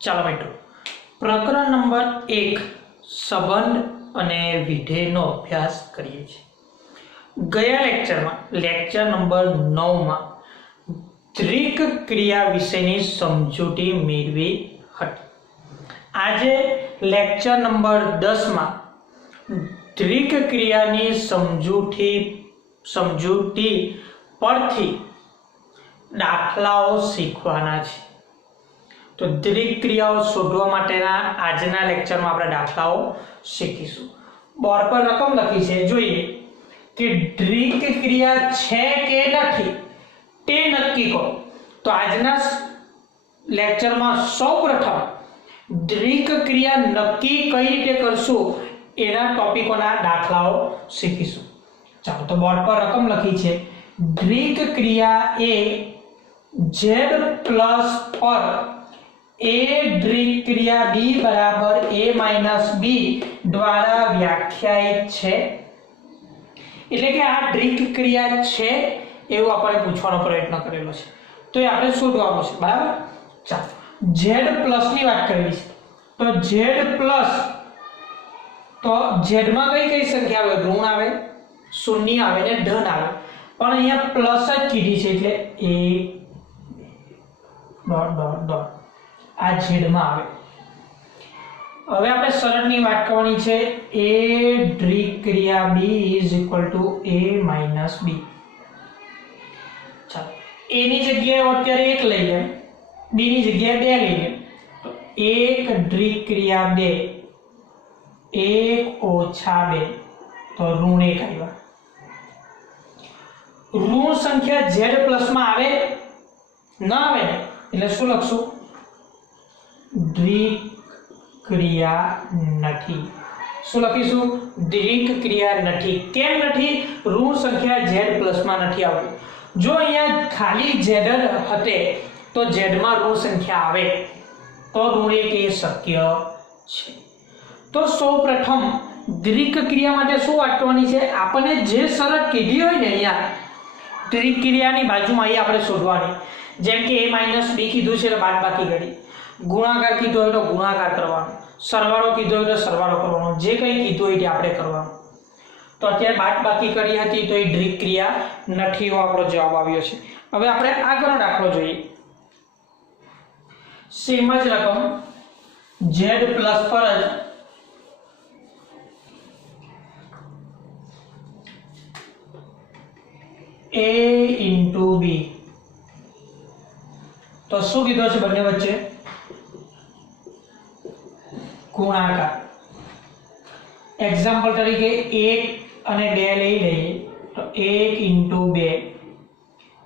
ચાલો મિત્રો, પ્રકરણ નંબર 1 સંબંધ અને વિધેયનો અભ્યાસ કરીએ છીએ. ગયા લેક્ચરમાં લેક્ચર નંબર 9 માં દ્વિક ક્રિયા વિશેની સમજૂતી મેળવી હતી. આજે લેક્ચર નંબર 10 માં દ્વિક ક્રિયાની સમજૂતી પરથી દાખલાઓ શીખવાના છે. તો દ્વિક ક્રિયાઓ શોધવા માટેના આજના લેક્ચરમાં આપણે દાખલાઓ શીખીશું. બોર્ડ પર રકમ લખી છે, જોઈએ કે દ્વિક ક્રિયા છે કે નથી તે નક્કી કરો. તો આજના લેક્ચરમાં સૌપ્રથમ દ્વિક ક્રિયા નક્કી કઈ રીતે કરશું એના ટોપિકોના દાખલાઓ શીખીશું. ચાલો, તો બોર્ડ પર રકમ લખી છે. દ્વિક ક્રિયા એ z પ્લસ પર a દ્વિક ક્રિયા b બરાબર a b દ્વારા વ્યાખ્યાયિત છે. એટલે કે આ દ્વિક ક્રિયા છે એવું આપણે પૂછવાનો પ્રયત્ન કરેલો છે, તો એ આપણે શોધવાનું છે. બરાબર. ચાલો, z પ્લસ ની વાત કરવી છે. તો z પ્લસ, તો z માં કઈ સંખ્યા આવે? ઋણ આવે, શૂન્ય આવે ને ધન આવે, પણ અહીંયા પ્લસ જ કીધી છે એટલે a ડોટ ડોટ ડોટ આ z માં આવે. હવે આપણે સરળની વાત કરવાની છે. a દ્વિક ક્રિયા b is equal to a minus b. ચાલો, a ની જગ્યાએ અત્યારે 1 લઈ લે, b ની જગ્યાએ 2 લઈ લે. તો 1 દ્વિક ક્રિયા 2 1 ઓછા 2 તો ઋણ 1 આવ્યા. ઋણ સંખ્યા z પ્લસ માં આવે ના આવે ને, એટલે શું લખશું? દ્વિક ક્રિયા નથી. શું લખીશું? દ્વિક ક્રિયા નથી. કેમ નથી? ઋણ સંખ્યા z પ્લસ માં નથી આવતી. જો અહીંયા ખાલી z હતે તો z માં ઋણ સંખ્યા આવે તો ઋણ 1 એ શક્ય છે. તો સૌપ્રથમ દ્વિક ક્રિયા માટે શું વાત કરવાની છે? આપણને જે શરત કીધી હોય ને અહીંયા દ્વિક ક્રિયાની બાજુમાં અહીં આપણે શોધવાની. જેમ કે a b કીધું છે એટલે બાદબાકી કરી, ગુણાકાર કીધો હોય તો ગુણાકાર કરવાનો, સરવાળો કીધો હોય તો સરવાળો કરવાનો, જે કંઈ કીધું હોય તે આપણે કરવાનું. તો અત્યારે બાદબાકી કરી હતી તો એ દ્વિક ક્રિયા નથી એવો આપણો જવાબ આવ્યો છે. હવે આપણે આગળનો દાખલો જોઈએ. સેમ જ રકમ z પ્લસ પર જ a ઇન્ટુ b. તો શું કીધું છે? બંને વચ્ચે ગુણાકાર. એક્ઝામ્પલ તરીકે 1 અને 2 લઈ લઈએ તો 1 ઇન્ટુ 2,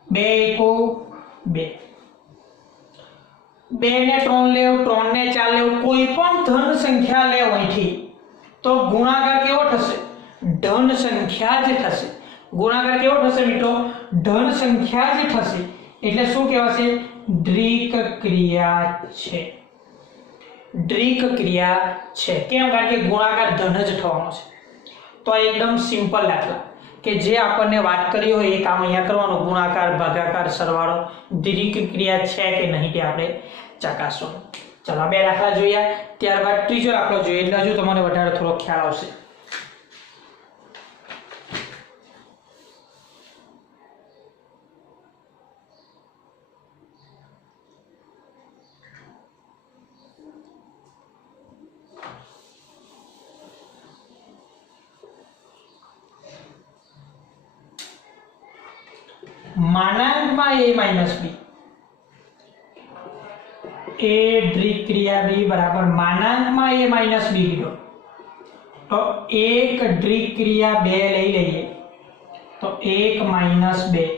2 એકો 2, 2 ને 3 લેવ, 3 ને 4 લેવ, કોઈ પણ ધન સંખ્યા લેવ અહીંથી તો ગુણાકાર કેવો થશે? ધન સંખ્યા જ થશે. ગુણાકાર કેવો થશે મિત્રો? ધન સંખ્યા જ થશે. એટલે શું કહેવાશે? દ્વિક ક્રિયા છે. દ્વિક ક્રિયા છે. કેમ? કારણ કે ગુણાકાર ધન જ થવાનો છે. તો આ એકદમ સિમ્પલ દાખલા કે જે આપણને વાત કરી હોય એ કામ અહીંયા કરવાનું. ગુણાકાર, ભાગાકાર, સરવાળો દ્વિક ક્રિયા છે કે નહીં તે આપણે ચકાસવાનું. ચાલો, 2 દાખલા જોયા, ત્યારબાદ ત્રીજો દાખલો જોઈએ એટલે હજુ તમને વધારે થોડો ખ્યાલ આવશે. માનાંકમાં a માઈનસ b, a દ્વિક ક્રિયા b બરાબર માનાંકમાં a માઈનસ b લીધો તો 1 દ્વિક ક્રિયા 2 લઈ લઈએ તો 1 માઈનસ 2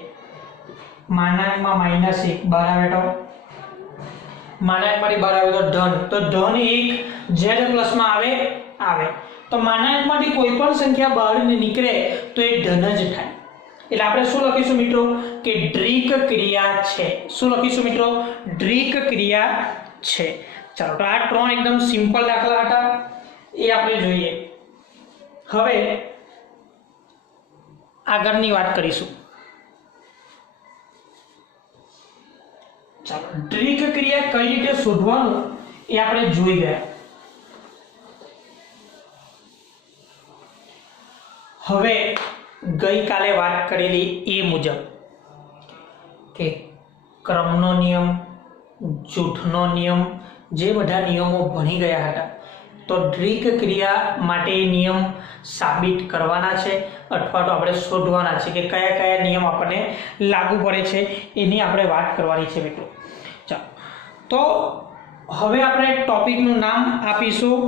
માનાંકમાં માઈનસ 1 બરાબર. તો માનાંકમાંથી બરાબર તો ધન, તો ધન 1 z પ્લસ માં આવે તો માનાંકમાંથી કોઈ પણ સંખ્યા બહાર નીકળે તો એ ધન જ થાય. એટલે આપણે શું લખીશું મિત્રો? કે દ્વિક ક્રિયા છે. શું લખીશું મિત્રો? દ્વિક ક્રિયા છે. ચાલો, તો આ 3 એકદમ સિમ્પલ દાખલા હતા, એ આપણે જોઈએ. હવે આગળની વાત કરીશું. ચાલો, દ્વિક ક્રિયા કઈ રીતે શોધવાનું એ આપણે જોઈ ગયા. હવે ગઈકાલે વાત કરેલી એ મુજબ કે ક્રમનો નિયમ, જૂથનો નિયમ, જે બધા નિયમો ભણી ગયા હતા, તો દ્રિક ક્રિયા માટે નિયમ સાબિત કરવાના છે અથવા તો આપણે શોધવાના છે કે કયા કયા નિયમ આપણને લાગુ પડે છે, એની આપણે વાત કરવાની છે મિત્રો. ચાલો, તો હવે આપણે ટોપિકનું નામ આપીશું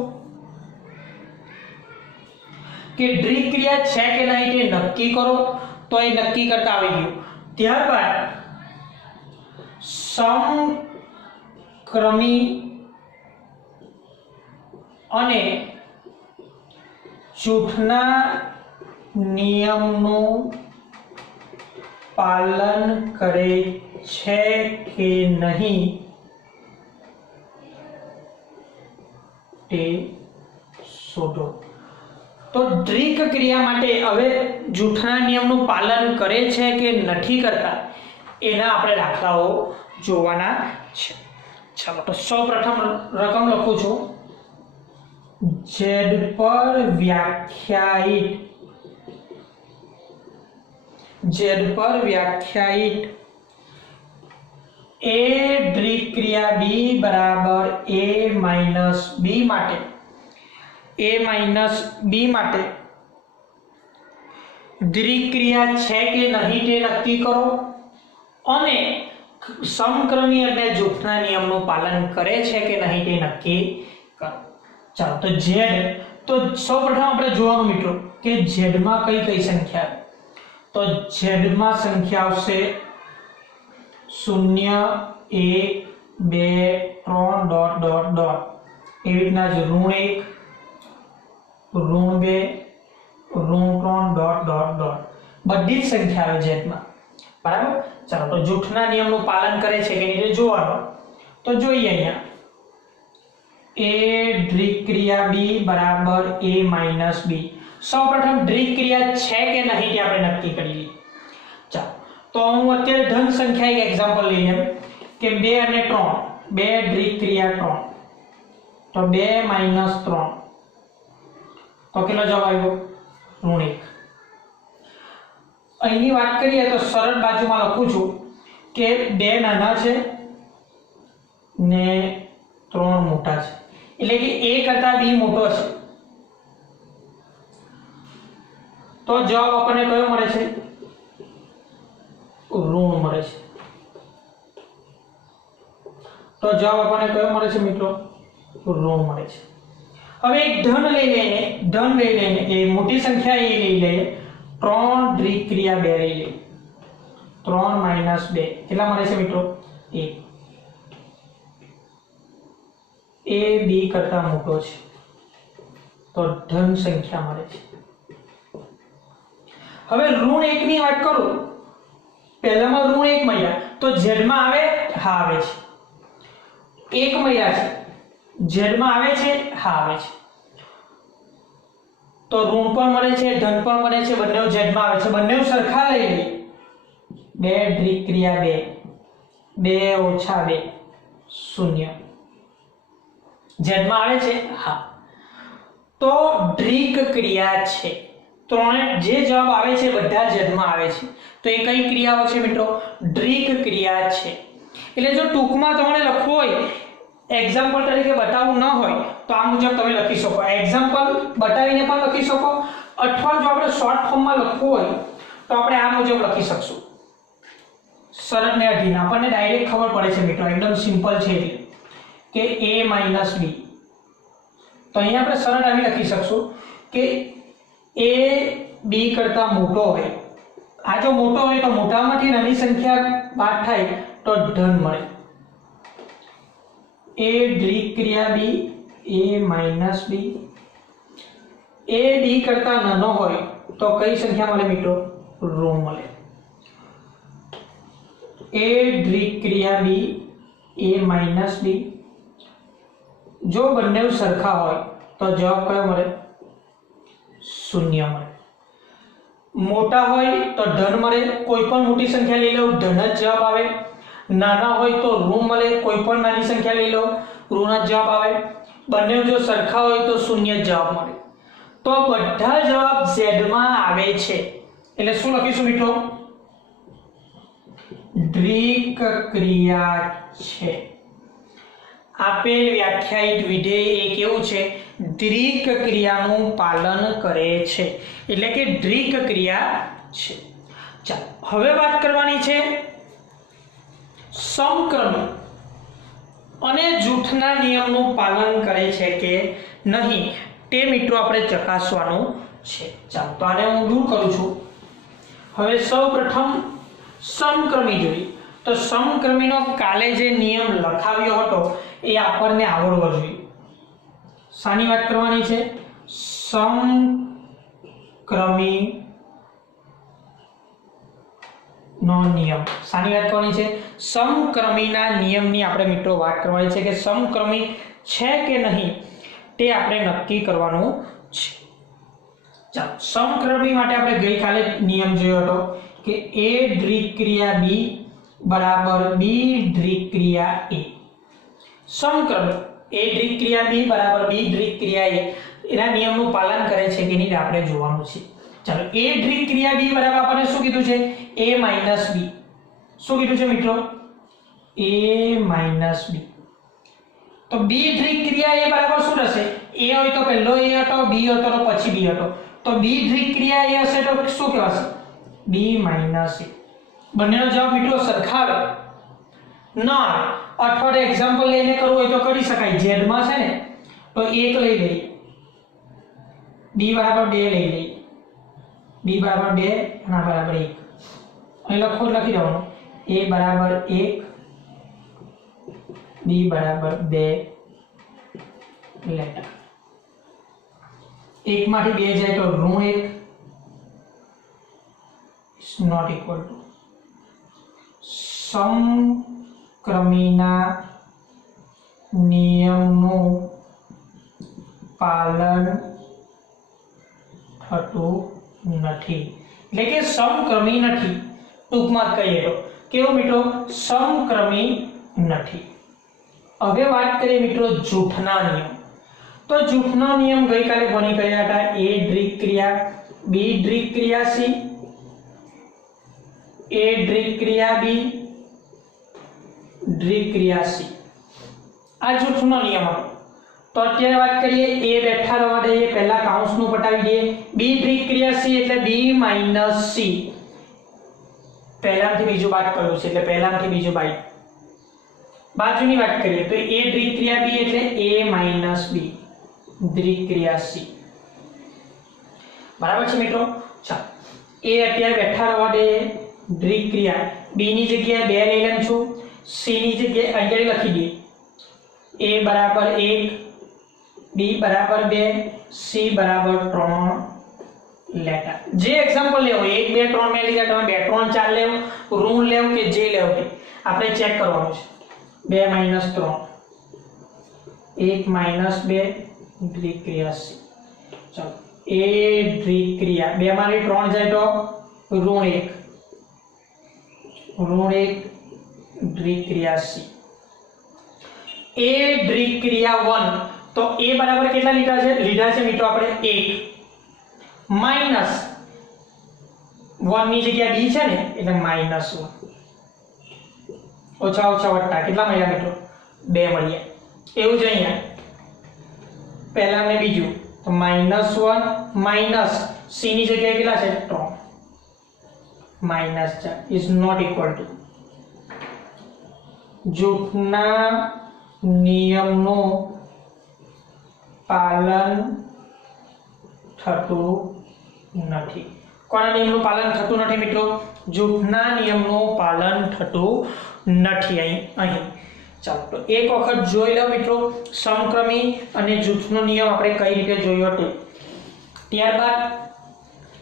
કે દ્રિક ક્રિયા છે કે નહીં તે નક્કી કરો. તો એ નક્કી કરતા આવી ગયું. ત્યારબાદ સમક્રમી અને જૂથના નિયમનું પાલન કરે છે કે નહીં તે શોધો. તો દ્રિક ક્રિયા માટે હવે જૂથના નિયમનું પાલન કરે છે કે નથી કરતા એના આપણે દાખલાઓ જોવાના છે. ચાલો, તો સૌપ્રથમ રકમ લખું છું. z પર વ્યાખ્યાયિત a દ્રિક ક્રિયા b બરાબર a માઇનસ b માટે દ્રિક ક્રિયા છે કે નહીં તે નક્કી કરો અને સમક્રમી અને જૂથના નિયમનું પાલન કરે છે કે નહીં તે નક્કી કરો. ચાલો, તો z, તો સૌપ્રથમ આપણે જોવાનું મિત્રો કે z માં કઈ કઈ સંખ્યા. તો z માં સંખ્યા આવશે 0 1 2 3 ડોટ ડોટ ડોટ. એવી રીતના જ ઋણ 1 ઋણ 2 ઋણ 3 ડોટ ડોટ ડોટ. બધી જ સંખ્યા આવે z માં. બરાબર. ચાલો, તો જૂથના નિયમનું પાલન કરે છે કે નહીં જોવાનું. તો જોઈએ અહીંયા a દ્રિક ક્રિયા b બરાબર a માઇનસ b. સૌપ્રથમ દ્રિક ક્રિયા છે કે નહીં તે આપણે નક્કી કરી લઈએ. ચાલો, તો હું અત્યારે ધન સંખ્યા એક એક્ઝામ્પલ લઈ લઉં કે 2 અને 3, 2 દ્રિક ક્રિયા 3, તો 2 માઇનસ 3, તો કેટલો જવાબ આવ્યો? ઋણ 1. અહીંની વાત કરીએ તો સરળ બાજુમાં લખું છું કે 2 નાના છે ને 3 મોટા છે, એટલે કે a કરતા b મોટો છે. તો જવાબ આપણને કયો મળે છે? ઋણ મળે છે. તો જવાબ આપણને કયો મળે છે મિત્રો? ઋણ મળે છે. હવે એક ધન લઈ લઈને એ મોટી સંખ્યા એ લઈ લઈએ. 3 દ્રિક ક્રિયા 2 લઈ લઈએ. 3 માઇનસ 2 કેટલા મળે છે મિત્રો? 1. a b કરતા મોટો છે તો ધન સંખ્યા મળે છે. હવે ઋણ 1 ની વાત કરું, પહેલામાં ઋણ 1 મળ્યા તો z માં આવે? હા આવે છે. 1 મળ્યા છે, z માં આવે છે? હા આવે છે. તો ઋણ પણ મળે છે, ધન પણ મળે છે, બંને z માં આવે છે. બંને સરખા લઈ લઈએ. 2 દ્રિક ક્રિયા 2, 2 ઓછા 2 0. z માં આવે છે? હા. તો દ્રિક ક્રિયા છે. ત્રણે જે જવાબ આવે છે બધા z માં આવે છે. તો એ કઈ ક્રિયાઓ છે મિત્રો? દ્રિક ક્રિયા છે. એટલે જો ટૂંકમાં તમારે લખવું હોય, એક્ઝામ્પલ તરીકે બતાવવું ન હોય તો આ મુજબ તમે લખી શકો. એક્ઝામ્પલ બતાવીને પણ લખી શકો, અથવા જો આપણે શોર્ટ ફોર્મમાં લખવું હોય તો આપણે આ મુજબ લખી શકશું. સરળ ને અઢીના આપણને ડાયરેક્ટ ખબર પડે છે મિત્રો, એકદમ સિમ્પલ છે. એટલે કે a માઇનસ b. તો અહીંયા આપણે સરળ આવી લખી શકશું કે a b કરતા મોટો હોય. આ જો મોટો હોય તો મોટામાંથી નાની સંખ્યા બાદ થાય તો ધન મળે. a દ્રિક ક્રિયા b, a minus b. a b કરતા નાનો હોય તો કઈ સંખ્યા મળે મિત્રો? ઋણ મળે. a દ્રિક ક્રિયા b, a માઇનસ b. જો બંને સરખા હોય તો જવાબ કયો મળે? 0 મળે. મોટા હોય તો ધન મળે, કોઈ પણ મોટી સંખ્યા લઈ લો ધન જ જવાબ આવે. નાના હોય તો ઋણ મળે, કોઈ પણ નાની સંખ્યા લઈ લો ઋણ જ જવાબ આવે, બંને જો સરખા હોય તો શૂન્ય જવાબ મળે। તો બધા જવાબ z માં આવે છે એટલે શું લખીશું મિત્રો? દ્વિક ક્રિયા છે। આપેલ વ્યાખ્યાયિત વિધેય એ કેવું છે? દ્વિક ક્રિયાનું પાલન કરે છે એટલે કે દ્વિક ક્રિયા છે। ચાલો હવે વાત કરવાની છે સમક્રમી અને જૂથના નિયમનું પાલન કરે છે કે નહીં તે મિત્રો આપણે ચકાસવાનું છે। ચાલો તો આને હું દૂર કરું છું। હવે સૌપ્રથમ સમક્રમી જોઈએ તો સમક્રમીનો કાલે જે નિયમ લખાવ્યો હતો એ આપણને આવડવો જોઈએ। શાની વાત કરવાની છે? સમક્રમી નો નિયમ। શાની વાત કરવાની છે? સમક્રમીના નિયમની આપણે મિત્રો વાત કરવાની છે કે સમક્રમી છે કે નહીં તે આપણે નક્કી કરવાનું છે। ચાલો સમક્રમી માટે આપણે ગઈકાલે નિયમ જોયો હતો કે a દ્વિક્રિયા b બરાબર b દ્વિક્રિયા a। સમક્રમી a દ્વિક્રિયા b બરાબર b દ્વિક્રિયા a એના નિયમનું પાલન કરે છે કે નહીં આપણે જોવાનું છે। ચાલો a દ્વિક્રિયા b બરાબર આપણને શું કીધું છે? a minus b। શું કીધું છે મિત્રો? a minus b। તો b દ્વિક્રિયા a બરાબર શું થશે? a હોય તો પહેલો a હતો, b હતો તો પછી b હતો, તો b દ્વિક્રિયા a હશે તો શું કહેવાશે? b minus a। બંનેનો જવાબ મિત્રો સરખા આવે ના અથવા તો એક્ઝામ્પલ લઈને કરવું હોય તો કરી શકાય। z માં છે ને તો 1 લઈ લઈએ, b બરાબર 2 લઈ લઈએ, b બરાબર 2 અને બરાબર 1 અહીં લખો લખી દેવાનું a બરાબર 1 b બરાબર 2 લેટર 1 માંથી 2 જાય તો ઋણ 1 is not equal to સમક્રમીના નિયમનું પાલન થતું નથી એટલે કે સમક્રમી નથી। ટૂંકમાં કહીએ તો કેવું મિત્રો? સમક્રમી નથી। હવે વાત કરીએ મિત્રો જૂથના નિયમ। તો જૂથનો નિયમ ગઈકાલે બની ગયા હતા a દ્વિક્રિયા b દ્વિક્રિયા c, a દ્વિક્રિયા b દ્વિક્રિયા c આ જૂથનો નિયમ હતો। તો અત્યારે વાત કરીએ a બેઠા રહેવા દઈએ, પહેલા કાઉન્સનું પટાવી દઈએ, b દ્વિક્રિયા c એટલે b માઈનસ c, પહેલામાંથી બીજું બાદ કર્યું છે એટલે પહેલામાંથી બીજું બાદ। બાજુની વાત કરીએ તો a દ્વિક્રિયા b એટલે a માઈનસ b દ્વિક્રિયા c બરાબર છે મિત્રો। ચાલો a અત્યારે બેઠા રહેવા દઈએ, દ્વિક્રિયા b ની જગ્યાએ 2 લઈ લઉં છું, c ની જગ્યાએ અહીંયા લખી દઈએ a બરાબર 1 b બરાબર 2 c બરાબર 3 લેટર। જે એક્ઝામ્પલ લેવો 1 2 3 મેં લીધા, તમે 2 3 4 લેવો, ઋણ લેવો કે જે લેવો તે આપણે ચેક કરવાનું છે। 2 માઈનસ 3 1 માઈનસ 2 દ્વિક્રિયા c। ચાલો a દ્વિક્રિયા 2 માંથી 3 જાય તો ઋણ 1 દ્વિક્રિયા c। a દ્વિક્રિયા 1 તો a બરાબર કેટલા લીધા છે મિત્રો આપણે 1 માઈનસ 1 ની જગ્યાએ b છે ને એટલે માઈનસ 1 ઓછા ઓછા વત્તા કેટલા મળ્યા મિત્રો? 2 મળ્યા। એવું જ અહીંયા પહેલા ને બીજું તો -1 માઈનસ c ની જગ્યાએ કેટલા છે 3 -4 is not equal to જૂથના નિયમનું પાલન થતું નથી। કોના નિયમનું પાલન થતું નથી મિત્રો? જૂથના નિયમનું પાલન થતું નથી અહીં। ચાલો તો એક વખત જોઈ લો મિત્રો સમક્રમી અને જૂથનો નિયમ આપણે કઈ રીતે જોયો હતો। ત્યારબાદ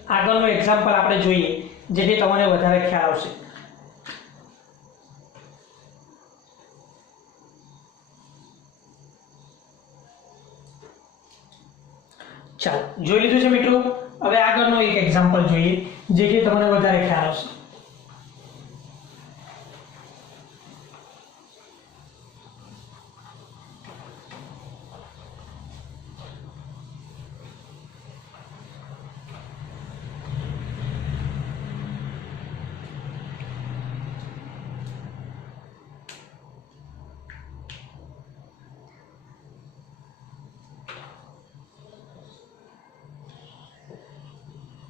આગળનું એક્ઝામ્પલ આપણે જોઈએ જેથી તમને વધારે ખ્યાલ આવશે। ચાલો જોઈ લીધું છે મિત્રો। હવે આગળનો એક એક્ઝામ્પલ જોઈએ જેથી તમને વધારે ખ્યાલ આવશે।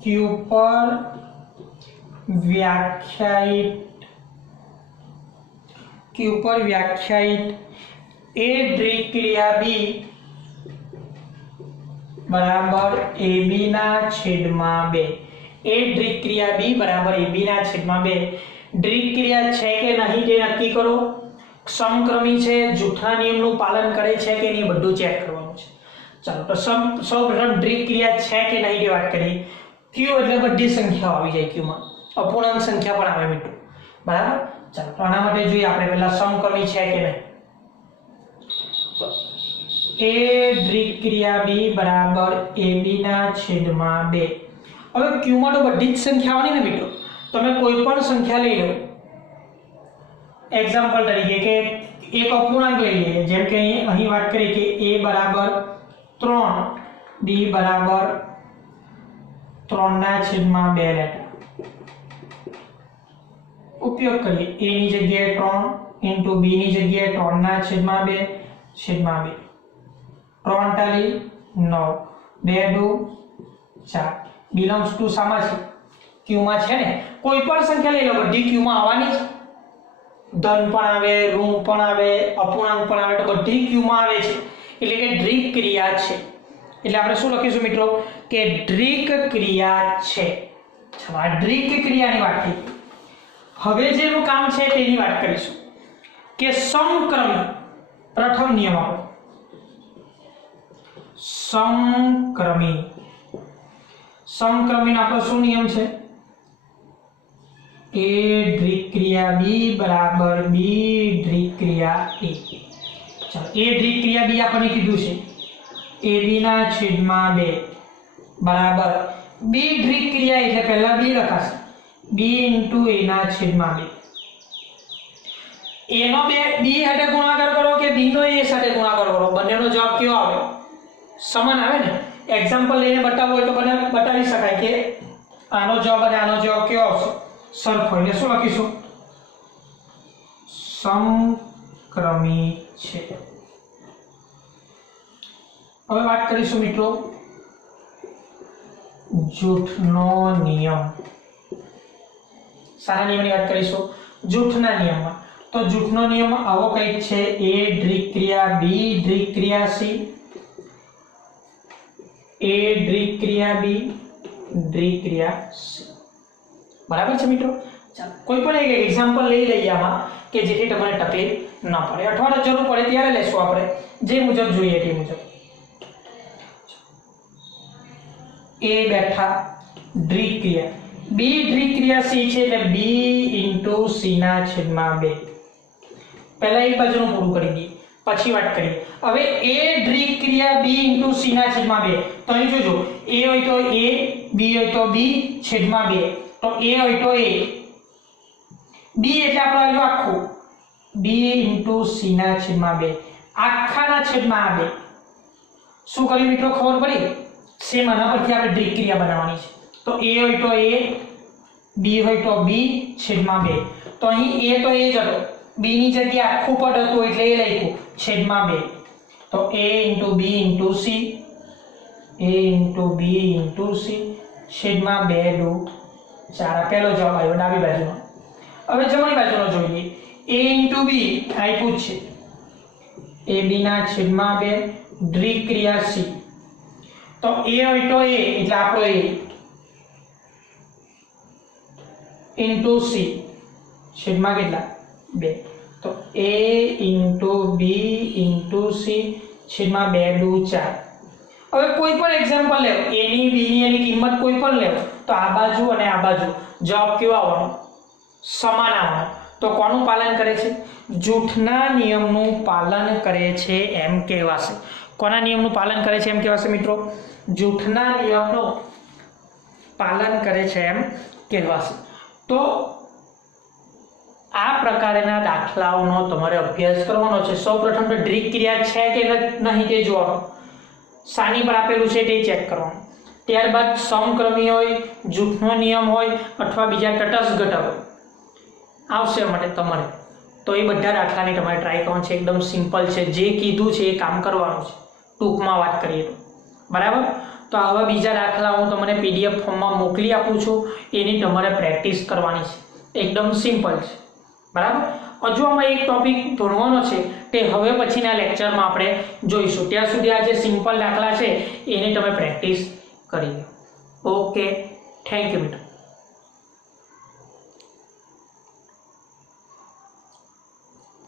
क्यू पर व्याख्यायित ए द्विक्रिया बी बराबर ए बी ना छेदमां 2 ए द्विक्रिया बी बराबर ए बी ना छेदमां 2 द्विक्रिया छे के नहीं ते नक्की करो समक्रमी छे जूठा नियमનું પાલન કરે છે કે નહીં બધું ચેક કરવાનું છે ચાલો તો સૌપ્રથમ દ્વિક્રિયા છે કે નહીં તે વાત કરીએ q એટલે બધી સંખ્યાઓ આવી જાય q માં અપૂર્ણાંક સંખ્યા પણ આવે મિત્રો બરાબર ચાલો તો આના માટે જોઈએ આપણે પહેલા સમક્રમી છે કે નહીં a દ્વિક્રિયા b બરાબર ab ના છેદમાં 2 હવે q માં તો બધી જ સંખ્યાઓ આવવાની ને મિત્રો તમે કોઈ પણ સંખ્યા લઈ લો एग्जाम्पल तरीके के एक अपूर्णांक ले लीजिए जेम के अहीं बात करी कि a बराबर 3 b बराबर 3 ना छेदमां 2 लेता उपयोग करिए a ની જગ્યાએ 3 * b ની જગ્યાએ 3 ના છેદમાं 2 છેદમાं 2 3 ટાલી 9 2 2 4 बिलोंग्स टू सामा छे q માં છે ને કોઈ પણ સંખ્યા લઈ લો બધી q માં આવવાની છે धन पण आवे ऋण पण आवे अपूर्णांक पण आवे तो बधी q માં આવે છે એટલે કે દ્વિક ક્રિયા છે એટલે આપણે શું લખીશું મિત્રો કે દ્વિક ક્રિયા છે ચાલો આ દ્વિક ક્રિયાની વાત થઈ હવે જેનું કામ છે તેની વાત કરીશું કે સમક્રમી પ્રથમ નિયમ આપણો સમક્રમીનો આપણો શું નિયમ છે ए द्विक्रिया b बराबर b द्विक्रिया a चलो ए द्विक्रिया b आपने कीधुं छे a b ना छेदमां 2 बराबर b द्विक्रिया એટલે પહેલા b લખાશે b * a ના છેદમાं 2 a નો b સાથે ગુણાકાર કરો કે b નો a સાથે ગુણાકાર કરો બંનેનો જવાબ કેવો આવે સમાન આવે ને એક્ઝામ્પલ લઈને બતાવવું હોય તો બતાવી શકાય કે આનો જવાબ અને આનો જવાબ કેવો આવશે સરખો એટલે શું લખીશું સમક્રમી છે હવે વાત કરીશું મિત્રો જૂથનો નિયમ સારા નિયમની વાત કરીશું જૂથના નિયમમાં તો જૂથનો નિયમ આવો કંઈક છે a દ્વિક્રિયા b દ્વિક્રિયા c a દ્વિક્રિયા b દ્વિક્રિયા c बराबर है मित्रों चलो कोई पण एक एग्जांपल ले लईए आमा के जेथी तमने तकलीफ न पड़े अथवा तो जरूर पड़े त्यारे लेशो आपणे जे मुजब જોઈએ તે मुजब a बैठा द्विक्रिया b द्विक्रिया c છે એટલે b * c ના છેદમાં 2 પહેલા એક બાજુનું પૂરું કરી દઈએ પછી વાત કરીએ હવે a દ્વિક્રિયા b * c ના છેદમાં 2 તો અહીં જોજો a હોય તો a b હોય તો b છેદમાં 2 तो a હોય તો a b એટલે આપણો આવ્યો આખું b * c ના છેદમાં 2 આખાના છેદમાં 2 શું કર્યું મિત્રો ખબર પડી સેમ આના પરથી આપણે દ્વિક્રિયા બનાવવાની છે તો a હોય તો a b હોય તો b છેદમાં 2 તો અહીં a તો a જ હતો b ની જગ્યાએ આખું પદ હતું એટલે એ લખ્યું છેદમાં 2 તો a * b * c a * b * c છેદમાં 2 2 ચાર પહેલો જવાબ આવ્યો ડાબી બાજુનો હવે જમણી બાજુનો જોઈએ a * b આપ્યું છે ab ના છેદમાં 2 દ્વિક્રિયા c તો a હોય તો a એટલે આપણો a * c છેદમાં કેટલા 2 તો a * b * c છેદમાં 2 2 4 હવે કોઈ પણ एग्जांपल લે a ની b ની એની કિંમત કોઈ પણ લે તો આ બાજુ અને આ બાજુ જવાબ કેવો આવવાનો સમાન આવવાનો તો કોનું પાલન કરે છે જૂથના નિયમનું પાલન કરે છે એમ કહેવાશે કોના નિયમનું પાલન કરે છે એમ કહેવાશે મિત્રો જૂથના નિયમનું પાલન કરે છે એમ કહેવાશે તો આ પ્રકારના દાખલાઓનો તમારે અભ્યાસ કરવાનો છે સૌપ્રથમ તો દ્વિક્રિયા છે કે નહીં તે જોવાનું સાની પર આપેલું છે તે ચેક કરવાનું ત્યારબાદ સમક્રમી હોય જૂથનો નિયમ હોય અથવા બીજા તટસ્થ ઘટક આવશે માટે તમારે તો એ બધા દાખલાને તમારે ટ્રાય કરવાનું છે એકદમ સિમ્પલ છે જે કીધું છે એ કામ કરવાનું છે ટૂંકમાં વાત કરીએ તો બરાબર તો આવા બીજા દાખલા હું તમને PDF ફોર્મમાં મોકલી આપું છું, એની તમારે પ્રેક્ટિસ કરવાની છે. એકદમ સિમ્પલ છે, બરાબર. હજુ આમાં એક ટોપિક ભણવાનો છે તે હવે પછીના લેક્ચરમાં આપણે જોઈશું. ત્યાં સુધી આ જે સિમ્પલ દાખલા છે એની તમે પ્રેક્ટિસ કરી લો. ઓકે, થેન્ક યુ મિત્રો.